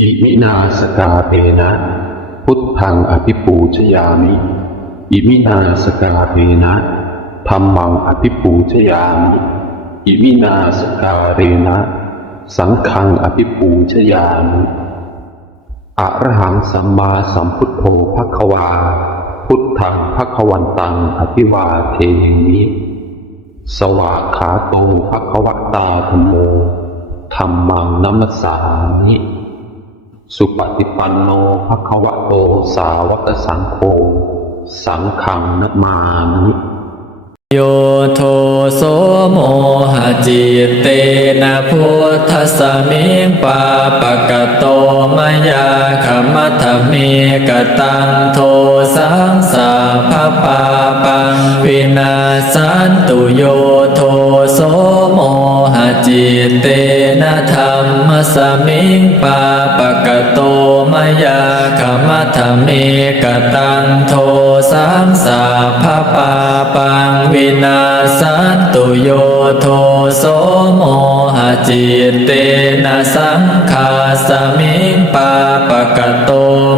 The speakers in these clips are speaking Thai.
อิมินาสกาเตนะ พุทธังอภิปูชยามิ อิมินาสกาเตนะธรรมังอภิปูชยามิ อิมินาสกาเรนะ สังฆังอภิปูชยามิอะระหังสัมมาสัมพุทโธภควา พุทธังภควันตังอภิวาเทมิสวากขาโตภควตาธโมธรรมังนัมสสามิ สุปฏิปันโนภควะโตสาวกสังโฆสังฆังนัมามิโยโทโสโมหจิตเตนะพุทธสมิงปาปะกะโตมยาขมัทธเมกตังโทสังสาภาปาปังวินาสันตุโยโทโสโมหจิตเต สมิงปาปะกะโตมยาขมัธเมกะตังโทสังสาภาปาปังวินาสันตุโยโทโสโมหจิตเตนะสังคาสมิงปาปะกะโต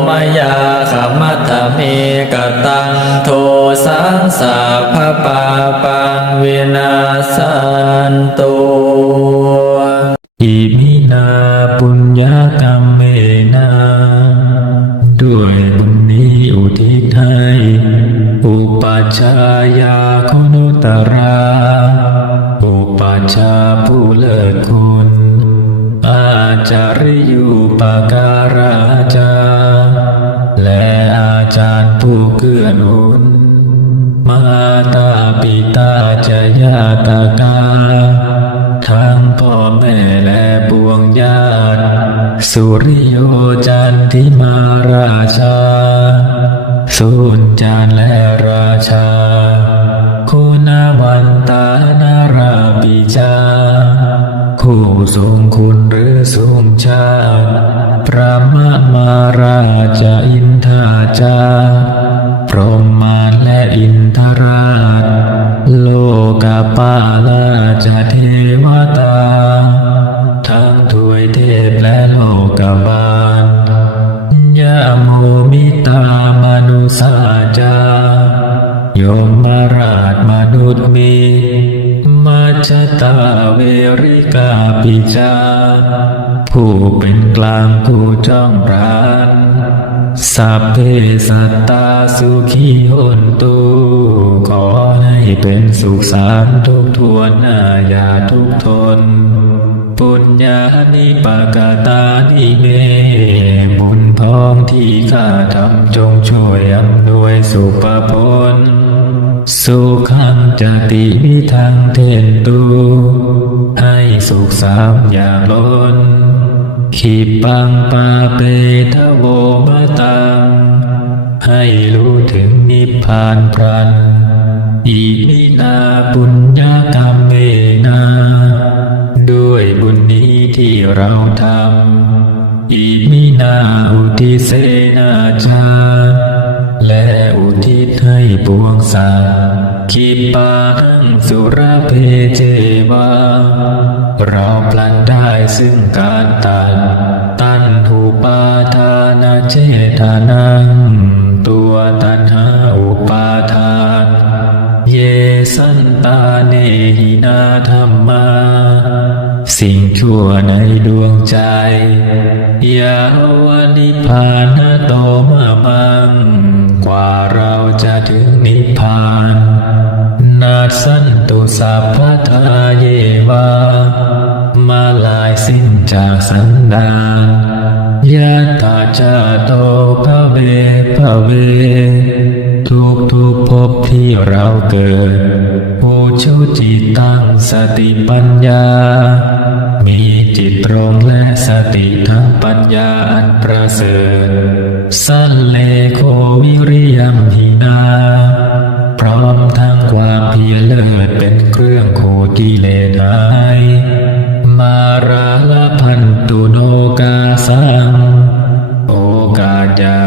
มยาขมัธเมกะตังโทสังสาภาปาปังวินาสันตุ นาปุญญากรรมเมนาด้วยบุญนี้อุทิศให้อุปัชายาคุณุตราอุปัชาผู้เลิศคุณ อาจาริยุปการาจารย์และอาจารย์ผู้เกื้อหนุน มาตาปิตาจยาตากา สุริโยจันทิมาราชา สุนจานและราชา คุณวันตานาราปิจา คู่ทรงคุณหรือทรงชาติพระมมาราชอินทาจา พรหมาและอินทราช โลกาปาลาจเทวตา กบาลยะโมมิตามนุสาจา โยมมาราชมนุษย์มีมาชตาเวริกาปิจา ผู้เป็นกลางผู้จ้องร้านสัพเพสัตตาสุขีหนตุขอให้เป็นสุขสารทุกทวนนายาทุกทน ปุญญานิปากาตานิเม บุญพร้อมที่ข้าทำจงช่วยอำนวยสุปผลสุขังจติวิทังเทนตุให้สุขสามอย่างล้นขีปังปาเปทะโวมะตังให้รู้ถึงนิพพานพรันอิมินาบุญ ที่เราทำอิมินาอุทิเสนาจาและอุทิศให้ปวงสัตว์คิปังสุรเพเจวาเราพลันได้ซึ่งการตัดตันหูปาทานาเจทานัง ตัวตันหาอุปาทาน เยสันตาเนหินาธรรมา สิ่งชั่วในดวงใจ ยาวนิพพานโตมามัง กว่าเราจะถึงนิพพาน นาสันตุสัพพทาเยวา มาลายสิ้นจากสันดานยะตาจาโตภะเวภะเว ทุกทุกภพที่เราเกิด ชุจิตตังสติปัญญา มีจิตตรงและสติทั้งปัญญาอันประเสริฐ สันเลโควิริยมหินา พร้อมทั้งความเพียรเลิศเป็นเครื่องโคกิเลสหายมาราลพันตุโนกาสัง โอกาสยา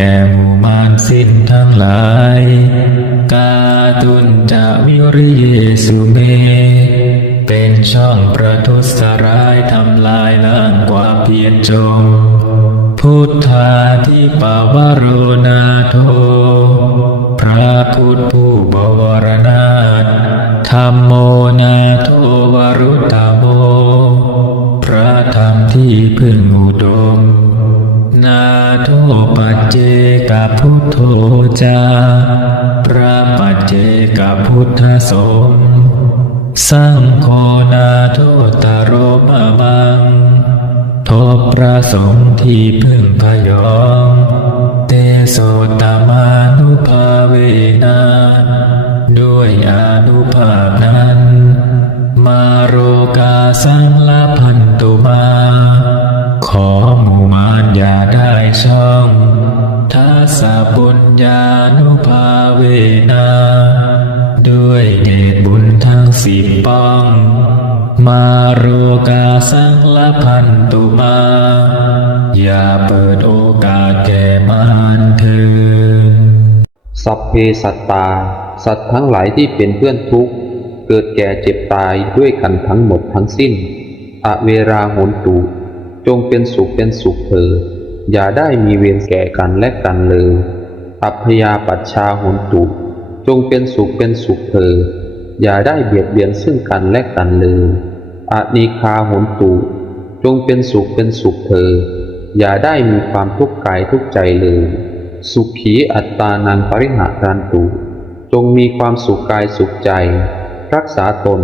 ก่หมู่มารสิ้นทั้งหลาย กาตุนจะวิริเยสุเม เป็นช่องประทุษร้ายทำลายล้างความเพียรจง พุทธาที่ปวโรนาโท พระพุทธผู้บวรนาถธรรมโมนาโทวรุตตโม พระธรรมที่พึ่ง เจกพุทโธจา พระปัจเจกพุทธสงฆ์สังโฆนาโทตโรมะมังทบพระสงฆ์ที่พึ่งพยองเตโสตมานุภาเวนะด้วยอนุภาพนั้น มาโรกาสังลพัน ด้วยเดชบุญทั้งสิบป้อง มาโรกาสังละพันตุมา อย่าเปิดโอกาสแก่มารเถินสัพเพสัตตา สัตว์ทั้งหลายที่เป็นเพื่อนทุกข์ เกิดแก่เจ็บตายด้วยกันทั้งหมดทั้งสิ้น อเวราโหนตุจงเป็นสุขเป็นสุขเถิดอย่าได้มีเวรแก่กันและกันเลย อัพยาปัชชาโหนตุ จงเป็นสุขเป็นสุขเถิด อย่าได้เบียดเบียนซึ่งกันและกันเลยอานิคาหนตุจงเป็นสุขเป็นสุขเธอ อย่าได้มีความทุกข์กายทุกใจเลย สุขีอัตตานังปริหารันตุจงมีความสุขกายสุขใจ รักษาตน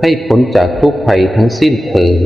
ให้พ้นจากทุกภัยทั้งสิ้นเถิด